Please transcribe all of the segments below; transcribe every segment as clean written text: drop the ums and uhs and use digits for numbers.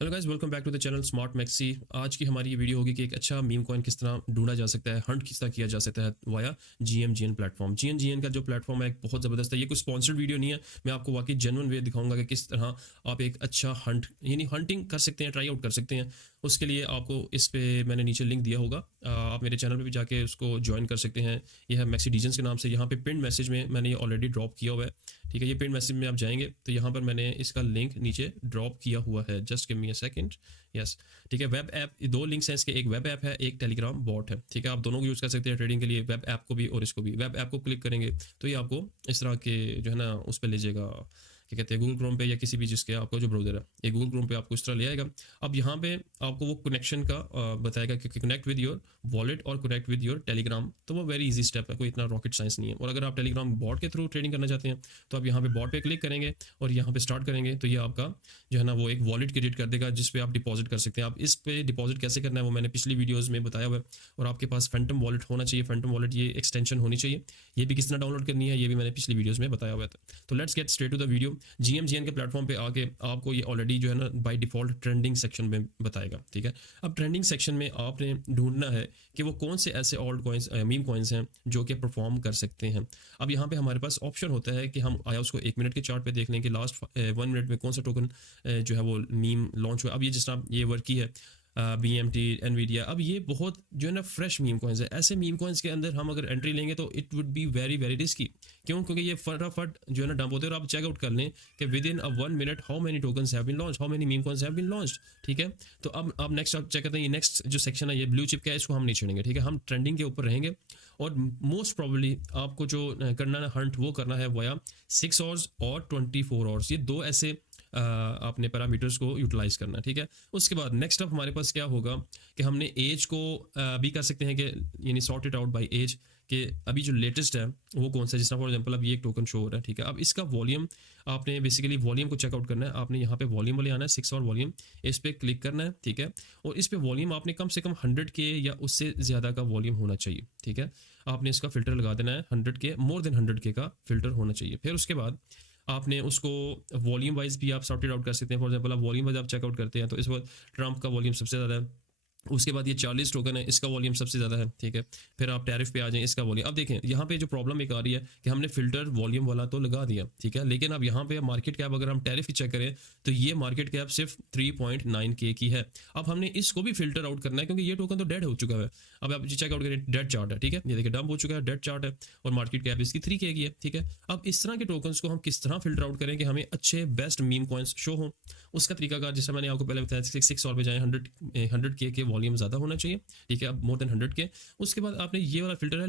Hello guys, welcome back to the channel Smart Maxi. आज की हमारी ये वीडियो होगी कि एक अच्छा मीम कॉइन किस तरह ढूंढा जा सकता है, हंट किस तरह किया जा सकता है वाया जीएमजीएन प्लेटफॉर्म। जीएमजीएन का जो प्लेटफॉर्म है एक बहुत ज़बरदस्त है। ये कोई स्पॉन्सर्ड वीडियो नहीं है, मैं आपको वाकई जेन्युइन वे दिखाऊंगा कि किस तरह आप एक अच्छा हंट यानी हंटिंग कर सकते हैं, ट्राई आउट कर सकते हैं। उसके लिए आपको इस पे मैंने नीचे लिंक दिया होगा, आप मेरे चैनल पे भी जाके उसको ज्वाइन कर सकते हैं। ये है मैक्सी डीजन्स के नाम से। यहाँ पे पिन मैसेज में मैंने ये ऑलरेडी ड्रॉप किया हुआ है, ठीक है। ये पिन मैसेज में आप जाएंगे तो यहाँ पर मैंने इसका लिंक नीचे ड्रॉप किया हुआ है। Just give me a second. Yes, ठीक है। वेब ऐप, दो लिंक्स हैं इसके, एक वेब ऐप है, एक टेलीग्राम बॉट है, ठीक है। आप दोनों को यूज़ कर सकते हैं ट्रेडिंग के लिए, वेब ऐप को भी और इसको भी। वेब ऐप को क्लिक करेंगे तो ये आपको इस तरह के जो है ना उस पर ले जाएगा, क्या कहते हैं, गूगल क्रोम पे या किसी भी जिसके आपको जो ब्राउजर है, ये गूगल क्रोम पे आपको इस तरह ले आएगा। अब यहाँ पे आपको वो कनेक्शन का बताएगा कि कनेक्ट विद योर वॉलेट और कनेक्ट विद योर टेलीग्राम। तो वो वेरी इजी स्टेप है, कोई इतना रॉकेट साइंस नहीं है। और अगर आप टेलीग्राम बॉट के थ्रू ट्रेडिंग करना चाहते हैं तो आप यहाँ पे बॉट पे क्लिक करेंगे और यहाँ पे स्टार्ट करेंगे तो ये आपका जो है ना वो एक वॉलेट क्रिएट कर देगा जिस पे आप डिपॉजिट कर सकते हैं। आप इस पे डिपॉजिट कैसे करना है वो मैंने पिछली वीडियोस में बताया हुआ है। और आपके पास फैंटम वॉलेट होना चाहिए, फैंटम वॉलेट ये एक्सटेंशन होनी चाहिए। ये भी किस तरह डाउनलोड करनी है ये भी मैंने पिछली वीडियोस में बताया हुआ था। तो let's get straight to the video. GMGN के प्लेटफॉर्म पे आके आपको ये ऑलरेडी जो है ना बाय डिफॉल्ट ट्रेंडिंग सेक्शन में बताएगा, ठीक है। अब ट्रेंडिंग सेक्शन में आपने ढूंढना है कि वो कौन से ऐसे ऑल्ट कॉइन्स, मीम कॉइन्स हैं जो कि परफॉर्म कर सकते हैं। अब यहाँ पे हमारे पास ऑप्शन होता है कि हम आया उसको 1 मिनट के चार्ट पे देख लें कि लास्ट 1 मिनट में कौन सा टोकन जो है वो मीम लॉन्च हुआ। अब ये जिस तरह ये वर्क की है BMT एनवीडिया, अब ये बहुत जो है ना फ्रेश मीम कॉइन्स है। ऐसे मीम कॉइन्स के अंदर हम अगर एंट्री लेंगे तो it would be very very risky. क्यों? क्योंकि ये फटाफट जो है ना डंप होते हैं। और आप चेकआउट कर लें कि within a 1 minute how many tokens have been launch, how many meme coins have been launched, ठीक है। तो अब नेक्स्ट आप चेक करते हैं, ये नेक्स्ट जो सेक्शन है ये ब्लू चिप का है, इसको हम नहीं छेड़ेंगे, ठीक है। हम ट्रेंडिंग के ऊपर रहेंगे। और मोस्ट प्रॉब्ली आपको जो करना है हंट वो करना है वाया 6 आवर्स और 24 आवर्स। ये दो ऐसे आपने पैरामीटर्स को यूटिलाइज करना है, ठीक है। उसके बाद नेक्स्ट अप हमारे पास क्या होगा कि हमने एज को भी कर सकते हैं कि यानी sort it out by as कि अभी जो लेटेस्ट है वो कौन सा है। जिस तरह फॉर एग्जांपल अब ये एक टोकन शो हो रहा है, ठीक है। अब इसका वॉल्यूम आपने बेसिकली वॉल्यूम को चेकआउट करना है। आपने यहाँ पे वॉल्यूम वाले आना है, 6 और वॉल्यूम, इस पर क्लिक करना है, ठीक है। और इस पे वॉल्यूम आपने कम से कम 100 के या उससे ज़्यादा का वॉल्यूम होना चाहिए, ठीक है। आपने इसका फिल्टर लगा देना है 100 के, मोर देन 100 के का फिल्टर होना चाहिए। फिर उसके बाद आपने उसको वॉल्यूम वाइज भी आप सॉर्टेड आउट कर सकते हैं। फॉर एग्जांपल आप वॉल्यूम वाइज आप चेकआउट करते हैं तो इस वक्त ट्रंप का वॉल्यूम सबसे ज़्यादा है। उसके बाद ये 40 टोकन है, इसका वॉल्यूम सबसे ज़्यादा है, ठीक है। फिर आप टैरिफ पे आ जाएं, इसका वॉल्यूम। अब देखें यहाँ पे जो प्रॉब्लम एक आ रही है कि हमने फिल्टर वॉल्यूम वाला तो लगा दिया, ठीक है। लेकिन अब यहाँ पे मार्केट कैप अगर हम टैरिफ ही चेक करें तो ये मार्केट कैप सिर्फ 3.9 के की है। अब हमने इसको भी फिल्टर आउट करना है क्योंकि ये टोकन तो डेड हो चुका है। अब आप चेकआउट करें, डेड चार्ट है, ठीक है। ये देखिए डंप हो चुका है, डेड चार्ट है। और मार्केट कैप इसकी 3 के की है, ठीक है। अब इस तरह के टोकन्स को हम किस तरह फिल्टर आउट करें कि हमें अच्छे बेस्ट मीम कॉइन्स शो हो, उसका तरीका कार जैसे मैंने आपको पहले बताया 6 और पे जाए 100 के वॉल्यूम ज़्यादा होना चाहिए, ठीक है। अब मोर देन 100 के। उसके बाद आपने ये वाला फिल्टर है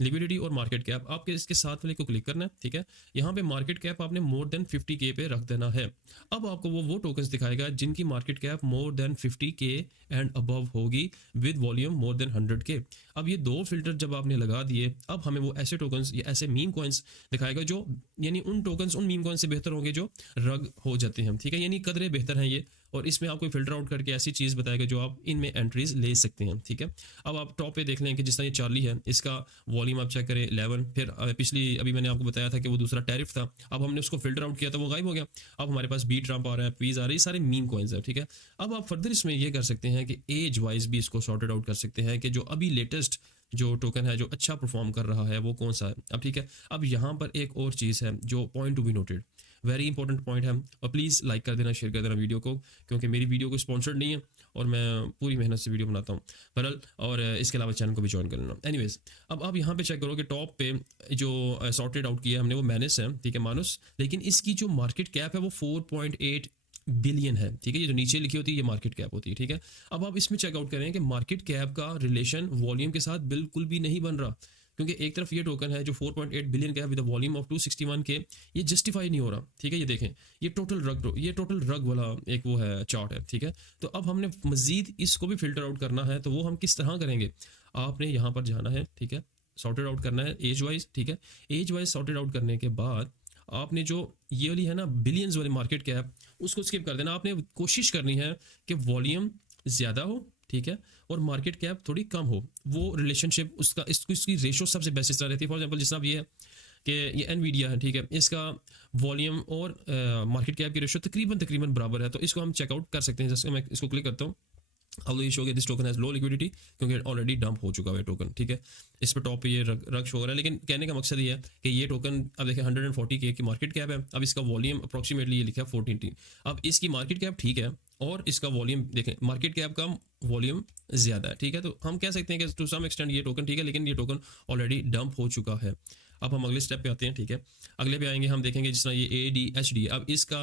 लिक्विडिटी और मार्केट कैप, आपके इसके साथ वाले को क्लिक करना है, ठीक है। यहाँ पे मार्केट कैप आपने मोर देन 50 के पे रख देना है। अब आपको वो टोकन्स दिखाएगा जिनकी मार्केट कैप मोर देन 50 के एंड अबव होगी विद वॉल्यूम मोर देन 100 के। अब ये दो फिल्टर जब आपने लगा दिए, अब हमें वो ऐसे टोकन्स या ऐसे मीम कॉइन्स दिखाएगा जो यानी उन टोकन्स उन मीम कॉइन्स से बेहतर होंगे जो रग हो जाते हैं, ठीक है। यानी कदरे बेहतर हैं ये। और इसमें आपको फिल्टर आउट करके ऐसी चीज़ बताएगा जो आप इनमें एंट्रीज ले सकते हैं, ठीक है। अब आप टॉप पे देख लें कि जिस तरह ये चार्ली है, इसका वॉल्यूम आप चेक करें 11। फिर पिछली अभी मैंने आपको बताया था कि वो दूसरा टैरिफ था, अब हमने उसको फिल्टर आउट किया तो वो गायब हो गया। अब हमारे पास बी ट्रम्प आ रहा है, पीज आ रही है, सारे मीम कॉइन्स है, ठीक है। अब आप फर्दर इसमें ये कर सकते हैं कि एज वाइज भी इसको सॉर्टेड आउट कर सकते हैं कि जो अभी लेटेस्ट जो टोकन है जो अच्छा परफॉर्म कर रहा है वो कौन सा है। अब ठीक है, अब यहाँ पर एक और चीज़ है जो point to be noted, very important point है। और प्लीज़ लाइक कर देना, शेयर कर देना वीडियो को, क्योंकि मेरी वीडियो को स्पॉन्सर्ड नहीं है और मैं पूरी मेहनत से वीडियो बनाता हूँ बहरहाल। और इसके अलावा चैनल को भी ज्वाइन कर लेना। एनीवेज, अब आप यहाँ पे चेक करो कि टॉप पे जो सॉर्टेड आउट किया है हमने वो मैनस है, ठीक है, मानुस। लेकिन इसकी जो मार्केट कैप है वो 4.8 बिलियन है, ठीक है। ये जो नीचे लिखी होती है ये मार्केट कैप होती है, ठीक है। अब आप इसमें चेकआउट करें कि मार्केट कैप का रिलेशन वॉल्यूम के साथ बिल्कुल भी नहीं बन रहा, क्योंकि एक तरफ ये टोकन है जो 4.8 बिलियन का है विद वॉल्यूम ऑफ 261 के, ये जस्टिफाई नहीं हो रहा, ठीक है। ये देखें, ये टोटल रग वाला एक वो है चार्ट है, ठीक है। तो अब हमने मजीद इसको भी फिल्टर आउट करना है, तो वो हम किस तरह करेंगे। आपने यहाँ पर जाना है, ठीक है, सॉर्टेड आउट करना है एज वाइज, ठीक है। एज वाइज सॉर्टेड आउट करने के बाद आपने जो ये वाली है ना बिलियंस वाली मार्केट कैप, उसको स्किप कर देना। आपने कोशिश करनी है कि वॉल्यूम ज़्यादा हो, ठीक है, और मार्केट कैप थोड़ी कम हो। वो रिलेशनशिप उसका इसकी रेशो सबसे बेस्ट इस तरह रहती है। फॉर एग्जांपल जिस तरह ये है, कि ये एनवीडिया है, ठीक है, इसका वॉल्यूम और मार्केट कैप की रेशो तकरीबन तकरीबन बराबर है, तो इसको हम चेकआउट कर सकते हैं। जैसे मैं इसको क्लिक करता हूँ, अब ये show this token has low liquidity, क्योंकि ऑलरेडी डंप हो चुका है टोकन, ठीक है। इस पर टॉप पे ये रग शो हो रहा है, लेकिन कहने का मकसद ये है कि ये टोकन अब देखिए 140K की मार्केट कैप है। अब इसका वॉल्यूम अप्रोक्सीमेटली ये लिखा है 14T। अब इसकी मार्केट कैप ठीक है और इसका वॉल्यूम देखें, मार्केट कैप का वॉल्यूम ज़्यादा है, ठीक है। तो हम कह सकते हैं कि टू सम एक्सटेंट ये टोकन ठीक है, लेकिन ये टोकन ऑलरेडी डंप हो चुका है। अब हम अगले स्टेप पे आते हैं, ठीक है। अगले पे आएंगे, हम देखेंगे जिस तरह ये ADHD, अब इसका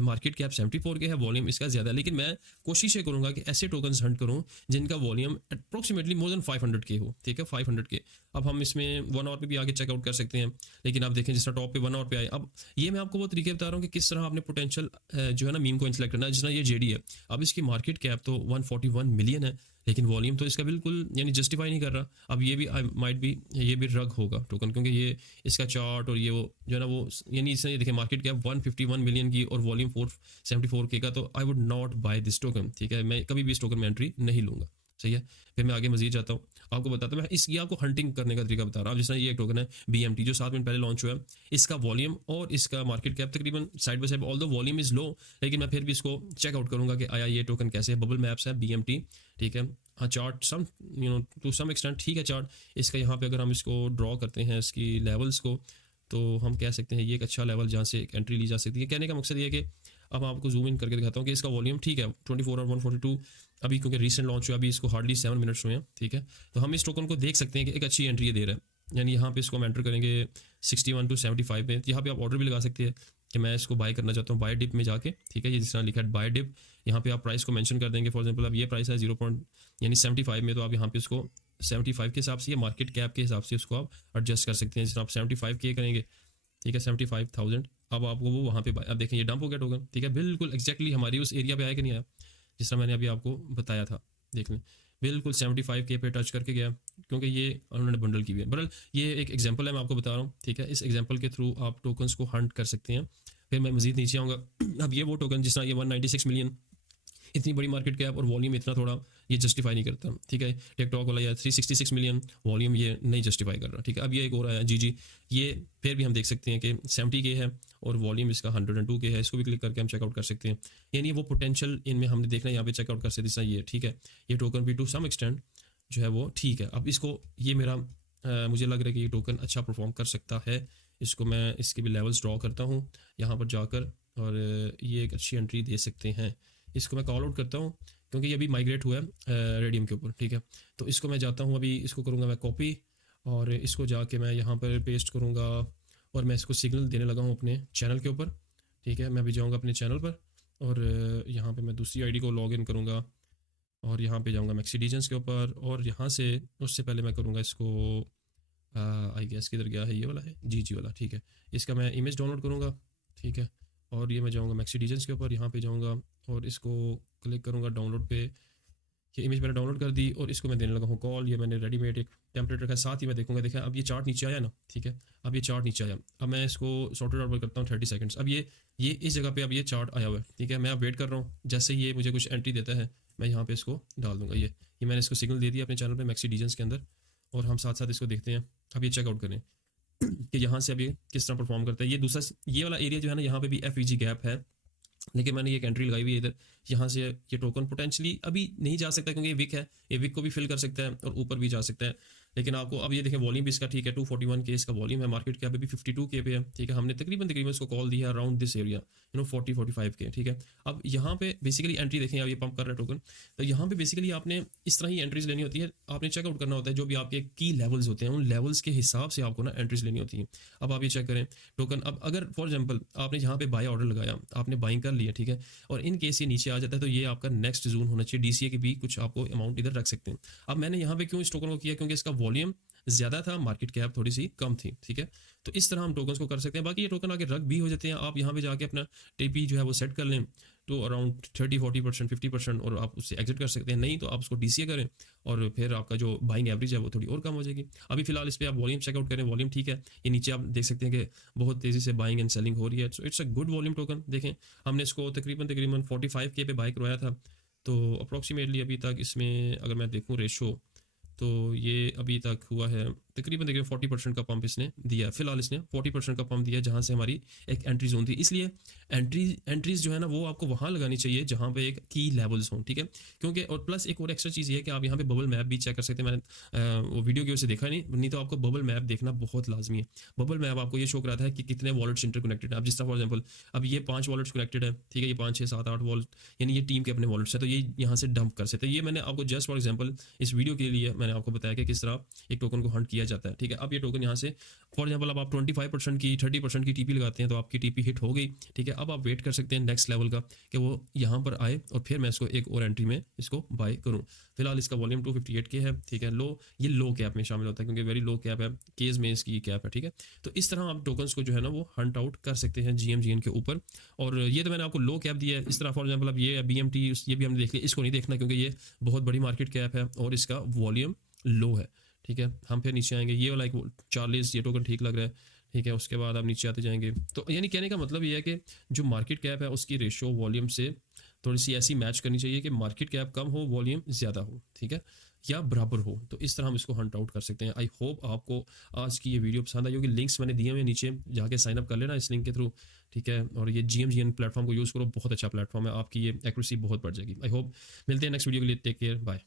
मार्केट कैप 74K है, वॉल्यूम इसका ज़्यादा है, लेकिन मैं कोशिश ये करूंगा कि ऐसे टोकन्स हंट करूं जिनका volume approximately more than 500K हो, ठीक है, 500K। अब हम इसमें 1 आवर पे भी आगे चेकआउट कर सकते हैं, लेकिन आप देखें जिस तरह टॉप पे 1 आवर पे आए। अब ये मैं आपको वो तरीके बता रहा हूँ कि किस तरह आपने पोटेंशियल जो है ना मीम को सेलेक्ट करना है। जिस तरह ये JD है, अब इसकी मार्केट कैप तो 141 मिलियन है, लेकिन वॉल्यूम तो इसका बिल्कुल यानी जस्टिफाई नहीं कर रहा। अब ये भी माइट भी ये भी रग होगा टोकन, क्योंकि ये इसका चार्ट और ये वो जो है ना वो यानी इसने ये देखिए मार्केट कैप 151 मिलियन की और वॉल्यूम 474K का, तो I would not buy this token, ठीक है। मैं कभी भी इस टोकन में एंट्री नहीं लूंगा, सही है। फिर मैं आगे मजीद जाता हूँ, आपको बताता हूँ मैं ये आपको हंटिंग करने का तरीका बता रहा हूँ। जिस तरह ये एक टोकन है BMT जो 7 मिनट पहले लॉन्च हुआ है, इसका वॉल्यूम और इसका मार्केट कैप तकरीबन side by side, all the volume is low, लेकिन मैं फिर भी इसको चेकआउट करूंगा कि आया ये टोकन कैसे है। बबल मैप्स है BMT, ठीक है। हाँ chart some to some extent ठीक है चार्ट इसका। यहाँ पे अगर हम इसको ड्रॉ करते हैं इसकी लेवल्स को, तो हम कह सकते हैं ये एक अच्छा लेवल जहाँ से एक एंट्री ली जा सकती है। कहने का मकसद ये है कि अब आपको जूम इन करके दिखाता हूँ कि इसका वॉल्यूम ठीक है 24 और 142 अभी, क्योंकि रीसेंट लॉन्च हुआ, अभी इसको हार्डली 7 मिनट्स हुए हैं, ठीक है। तो हम इस टोकन को देख सकते हैं कि एक अच्छी एंट्री दे रहा है। यानी यहाँ पे इसको हम एंटर करेंगे 61 to 75 में। यहाँ पे आप ऑर्डर भी लगा सकते हैं कि मैं इसको बाय करना चाहता हूँ बाय डिप में जाके, ठीक है। ये जिस तरह लिखा है बाय डिप, यहाँ पे आप प्राइस को मेंशन कर देंगे। फॉर एग्जांपल अब ये प्राइस है 0. यानी 75 में, तो आप यहाँ पे इसको 75 के हिसाब से या मार्केट कैप के हिसाब से उसको आप एडजस्ट कर सकते हैं। जिस तरह आप 75K करेंगे, ठीक है, 75,000। अब आपको वो वहाँ पे अब देखें ये डंप हो गया टोकन, ठीक है। बिल्कुल एक्जैक्टली हमारी उस एरिया पे आया कि नहीं आया, जिस तरह मैंने अभी आपको बताया था। देख लें बिल्कुल 75K पे टच करके गया, क्योंकि ये उन्होंने बंडल की हुई है। बहरहाल ये एक एग्जांपल है, मैं आपको बता रहा हूँ, ठीक है। इस एग्जांपल के थ्रू आप टोकन्स को हंट कर सकते हैं। फिर मैं मजीद नीचे आऊँगा। अब ये वो टोकन जिस तरह ये 196 मिलियन, इतनी बड़ी मार्केट कैप और वॉल्यूम इतना थोड़ा, ये जस्टिफाई नहीं करता, ठीक है। टिकटॉक वाला या 366 मिलियन वॉल्यूम, ये नहीं जस्टिफाई कर रहा, ठीक है। अब ये एक और आया GG, ये फिर भी हम देख सकते हैं कि 70K है और वॉल्यूम इसका 102K है। इसको भी क्लिक करके हम चेकआउट कर सकते हैं। यानी वो पोटेंशियल इनमें हमने देखना है, यहाँ पे चेकआउट कर सकते हैं। ये ठीक है, ये टोकन भी टू सम एक्सटेंट जो है वो ठीक है। अब इसको ये मेरा मुझे लग रहा है कि ये टोकन अच्छा परफॉर्म कर सकता है। इसको मैं इसके भी लेवल्स ड्रॉ करता हूँ यहाँ पर जाकर, और ये एक अच्छी एंट्री दे सकते हैं। इसको मैं कॉल आउट करता हूँ क्योंकि ये अभी माइग्रेट हुआ है रेडियम के ऊपर, ठीक है। तो इसको मैं जाता हूँ, अभी इसको करूँगा मैं कॉपी, और इसको जाके मैं यहाँ पर पेस्ट करूँगा, और मैं इसको सिग्नल देने लगा हूँ अपने चैनल के ऊपर, ठीक है। मैं भी जाऊँगा अपने चैनल पर, और यहाँ पे मैं दूसरी आईडी को लॉग इन करूँगा, और यहाँ पे जाऊँगा मैक्सी डीजेंस के ऊपर, और यहाँ से उससे पहले मैं करूँगा इसको आई गेस किधर गया है, ये वाला है जी वाला, ठीक है। इसका मैं इमेज डाउनलोड करूँगा, ठीक है। और ये मैं जाऊँगा मैक्सी डीजेंस के ऊपर, यहाँ पे जाऊँगा और इसको क्लिक करूँगा डाउनलोड पे। ये इमेज मैंने डाउनलोड कर दी और इसको मैं देने लगा हूँ कॉल। ये मैंने रेडीमेड एक टेम्पलेट रखा है, साथ ही मैं देखूँगा, देखा अब ये चार्ट नीचे आया ना, ठीक है। अब ये चार्ट नीचे आया, अब मैं इसको सॉर्टेड आउट करता हूँ 30 सेकंड्स। अब ये इस जगह पे अब ये चार्ट आया हुआ है, ठीक है। मैं अब वेट कर रहा हूँ, जैसे ये मुझे कुछ एंट्री देता है मैं यहाँ पे इसको डाल दूंगा। ये मैंने इसको सिग्नल दे दिया अपने चैनल पे मैक्सी डीजेंस के अंदर, और हम साथ साथ इसको देखते हैं। अब ये चेकआउट करें कि यहाँ से अभी किस तरह परफॉर्म करता है। ये दूसरा ये वाला एरिया जो है ना, यहाँ पे भी FVG गैप है, लेकिन मैंने ये एंट्री लगाई हुई है इधर। यहाँ से ये टोकन पोटेंशियली अभी नहीं जा सकता क्योंकि ये विक है, ये विक को भी फिल कर सकता है और ऊपर भी जा सकता है। लेकिन आपको अब ये देखें वॉल्यूम भी इसका ठीक है, 241K इसका वॉल्यूम है, मार्केट कैप भी 52K पे है, ठीक है। हमने तकरीबन इसको कॉल दिया अराउंड दिस एरिया 40-45K, ठीक है। अब यहाँ पे बेसिकली एंट्री देखें, अब ये पंप कर रहा है टोकन, तो यहाँ पे बेसिकली आपने इस तरह ही एंट्रीज लेनी होती है। आपने चेकआउट करना होता है जो भी आपके की लेवल्स होते हैं, उन लेवल्स के हिसाब से आपको ना एंट्रीज लेनी होती है। अब आप ये चेक करें टोकन, अब अगर फॉर एग्जाम्पल आपने यहाँ पे बाय ऑर्डर लगाया, आपने बाइंग कर लिया, ठीक है, और इन केस ये नीचे आ जाता है तो ये आपका नेक्स्ट जोन होना चाहिए। DCA के भी कुछ आपको अमाउंट इधर रख सकते हैं। अब मैंने यहाँ पे क्यों इस टोकन को किया, क्योंकि इसका वॉल्यूम ज़्यादा था, मार्केट कैप थोड़ी सी कम थी, ठीक है। तो इस तरह हम टोकन्स को कर सकते हैं। बाकी ये टोकन आगे रग भी हो जाते हैं। आप यहाँ पे जाके अपना TP जो है वो सेट कर लें तो अराउंड 30-40% 50%, और आप उससे एग्जिट कर सकते हैं। नहीं तो आप उसको DCA करें और फिर आपका जो बाइंग एवरेज है वो थोड़ी और कम हो जाएगी। अभी फिलहाल इस पर आप वॉल्यूम चेकआउट करें, वॉल्यूम ठीक है। ये नीचे आप देख सकते हैं कि बहुत तेज़ी से बाइंग एंड सेलिंग हो रही है। So it's a good volume token. देखें हमने इसको तकरीबन 45K पे बाय करवाया था, तो अप्रॉक्सीमेटली अभी तक इसमें अगर मैं देखूँ रेशो, तो ये अभी तक हुआ है तकरीबन देखिए 40% का पंप इसने दिया है। फिलहाल इसने 40% का पंप दिया है जहाँ से हमारी एक एंट्री जोन थी। इसलिए एंट्रीज जो है ना वो आपको वहाँ लगानी चाहिए जहाँ पे एक की लेवल्स हों, ठीक है। क्योंकि और प्लस एक और एक्स्ट्रा चीज़ ये है कि आप यहाँ पे बबल मैप भी चेक कर सकते हैं। मैंने वो वीडियो की वजह से देखा नहीं तो आपको बबल मैप देखना बहुत लाजमी है। बबल मैप आपको ये शो कराता है कि कितने वॉलेट्स इंटरकनेक्टेड है। अब जिस तरह फॉर एग्जाम्पल अब ये 5 वॉलेट्स कनेक्टेड है, ठीक है, ये 5 6 7 8 वॉलेट यानी ये टीम के अपने वॉलेट्स है, तो ये यहाँ से डंप कर सकते हैं। ये मैंने आपको जस्ट फॉर एग्जाम्पल इस वीडियो के लिए मैंने आपको बताया कि किस तरह एक टोकन को हंट किया जाता है, ठीक है। अब ये टोकन यहाँ से फॉर एग्जाम्पल अब आप 25% की 30% की टीपी लगाते हैं तो आपकी टीपी हिट हो गई, ठीक है। अब आप वेट कर सकते हैं नेक्स्ट लेवल का कि वो यहाँ पर आए और फिर मैं इसको एक और एंट्री में इसको बाय करूँ। फिलहाल इसका वॉल्यूम 258 के है, ठीक है। ये लो कैप में शामिल होता है क्योंकि वेरी लो कैप है, केज में इसकी कैप है, ठीक है। तो इस तरह आप टोकन्स को जो है ना वो हंट आउट कर सकते हैं GMGN के ऊपर। और ये तो मैंने आपको लो कैप दिया है। इस तरह फॉर एग्जाम्पल अब ये BMT ये भी हमने देख लिया, इसको नहीं देखना क्योंकि ये बहुत बड़ी मार्केट कैप है और इसका वॉल्यूम लो है, ठीक है। हम फिर नीचे आएंगे, ये वाला एक 40 ये टोकन ठीक लग रहा है, ठीक है। उसके बाद आप नीचे आते जाएंगे तो यानी कहने का मतलब ये है कि जो मार्केट कैप है उसकी रेशो वॉल्यूम से थोड़ी सी ऐसी मैच करनी चाहिए कि मार्केट कैप कम हो वॉल्यूम ज़्यादा हो, ठीक है, या बराबर हो। तो इस तरह हम इसको हंट आउट कर सकते हैं। आई होप आपको आज की ये वीडियो पसंद आई होगी। लिंक्स मैंने दिए हुए नीचे, जाके साइन अप कर लेना इस लिंक के थ्रू, ठीक है। और ये GMGN प्लेटफॉर्म को यूज़ करो, बहुत अच्छा प्लेटफॉर्म है, आपकी ये एक्यूरेसी बहुत बढ़ जाएगी। आई होप मिलते हैं नेक्स्ट वीडियो के लिए। Take care, bye.